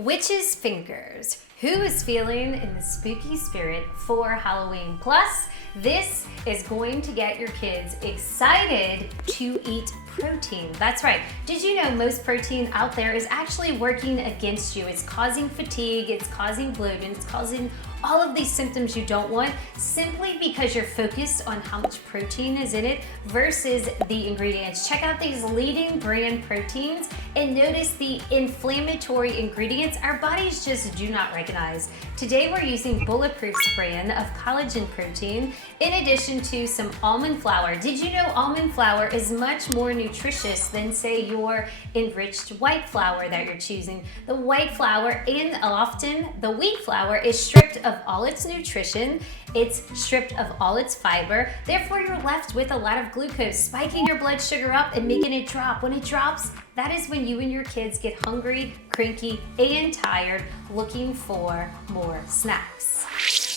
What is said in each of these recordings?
Witch's fingers. Who is feeling in the spooky spirit for Halloween? Plus, this is going to get your kids excited to eat protein. That's right. Did you know most protein out there is actually working against you? It's causing fatigue, it's causing bloating, it's causing all of these symptoms you don't want simply because you're focused on how much protein is in it versus the ingredients. Check out these leading brand proteins and notice the inflammatory ingredients our bodies just do not recognize. Today we're using Bulletproof brand of collagen protein in addition to some almond flour. Did you know almond flour is much more nutritious than say your enriched white flour that you're choosing? The white flour and often the wheat flour is stripped of all its nutrition, it's stripped of all its fiber, therefore you're left with a lot of glucose, spiking your blood sugar up and making it drop. When it drops, that is when you and your kids get hungry, cranky, and tired, looking for more snacks.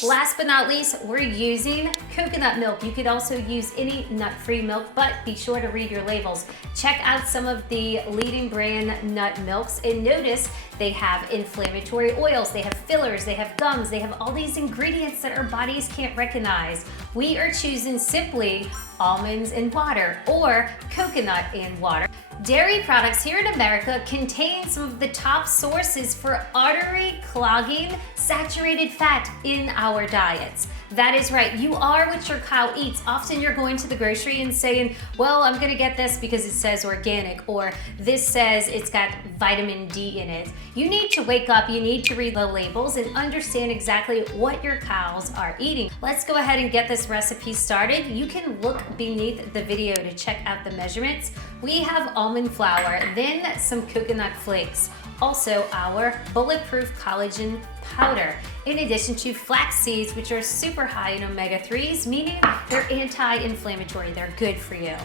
Last but not least, we're using coconut milk. You could also use any nut-free milk, but be sure to read your labels. Check out some of the leading brand nut milks and notice they have inflammatory oils, they have fillers, they have gums, they have all these ingredients that our bodies can't recognize. We are choosing simply almonds and water or coconut and water. Dairy products here in America contain some of the top sources for artery clogging saturated fat in our diets. That is right, you are what your cow eats. Often you're going to the grocery and saying, well, I'm gonna get this because it says organic, or this says it's got vitamin D in it. You need to wake up, you need to read the labels and understand exactly what your cows are eating. Let's go ahead and get this recipe started. You can look beneath the video to check out the measurements. We have almond flour, then some coconut flakes, also our bulletproof collagen powder, in addition to flax seeds, which are super high in omega-3s, meaning they're anti-inflammatory, they're good for you.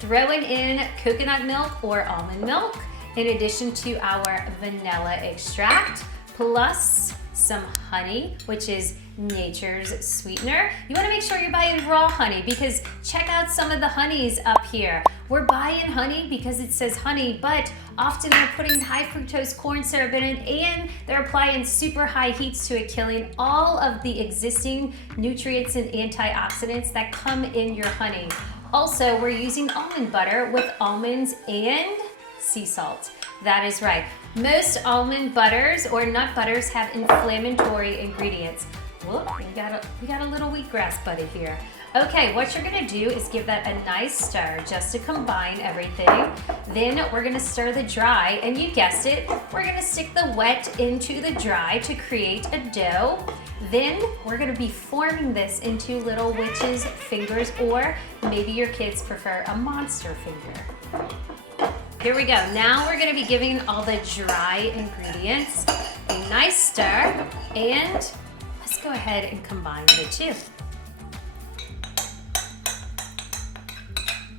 Throwing in coconut milk or almond milk, in addition to our vanilla extract, plus some honey, which is nature's sweetener. You want to make sure you're buying raw honey because check out some of the honeys up here. We're buying honey because it says honey, but often they're putting high fructose corn syrup in it and they're applying super high heats to it, killing all of the existing nutrients and antioxidants that come in your honey. Also, we're using almond butter with almonds and sea salt. That is right. Most almond butters or nut butters have inflammatory ingredients. Whoop, we got a little wheatgrass buddy here. Okay, what you're gonna do is give that a nice stir just to combine everything. Then we're gonna stir the dry, and you guessed it, we're gonna stick the wet into the dry to create a dough. Then we're gonna be forming this into little witch's fingers, or maybe your kids prefer a monster finger. Here we go. Now we're gonna be giving all the dry ingredients a nice stir, and let's go ahead and combine the two.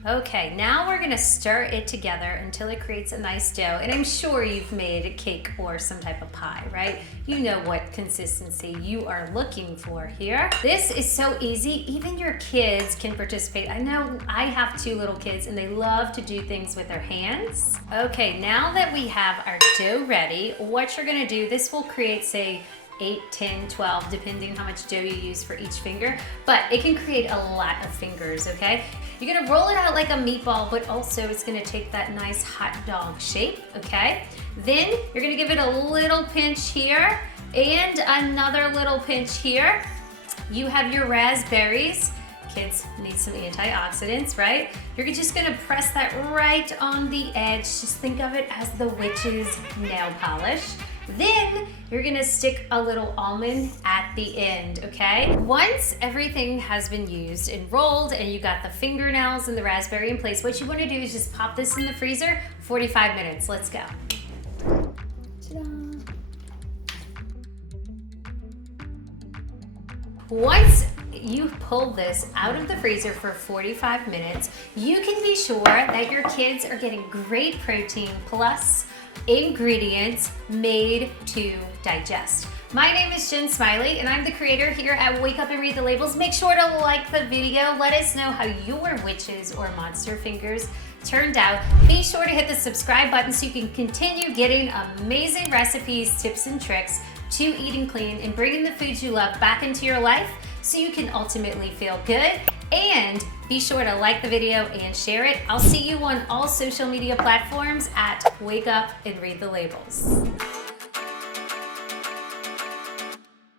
Okay, now we're gonna stir it together until it creates a nice dough. And I'm sure you've made a cake or some type of pie, right? You know what consistency you are looking for here. This is so easy, even your kids can participate. I know I have 2 little kids and they love to do things with their hands. Okay, now that we have our dough ready, what you're gonna do, this will create, say, 8, 10, 12, depending how much dough you use for each finger, but it can create a lot of fingers, okay? You're gonna roll it out like a meatball, but also it's gonna take that nice hot dog shape, okay? Then you're gonna give it a little pinch here and another little pinch here. You have your raspberries. Kids need some antioxidants, right? You're just gonna press that right on the edge. Just think of it as the witch's nail polish. Then you're gonna stick a little almond at the end, okay? Once everything has been used and rolled and you got the fingernails and the raspberry in place, what you wanna do is just pop this in the freezer, 45 minutes. Let's go. Ta-da. Once you pull this out of the freezer for 45 minutes, you can be sure that your kids are getting great protein plus ingredients made to digest. My name is Jen Smiley and I'm the creator here at Wake Up and Read the Labels. Make sure to like the video. Let us know how your witches or monster fingers turned out. Be sure to hit the subscribe button so you can continue getting amazing recipes, tips, and tricks to eating clean and bringing the foods you love back into your life so you can ultimately feel good. And be sure to like the video and share it. I'll see you on all social media platforms at Wake Up and Read the Labels.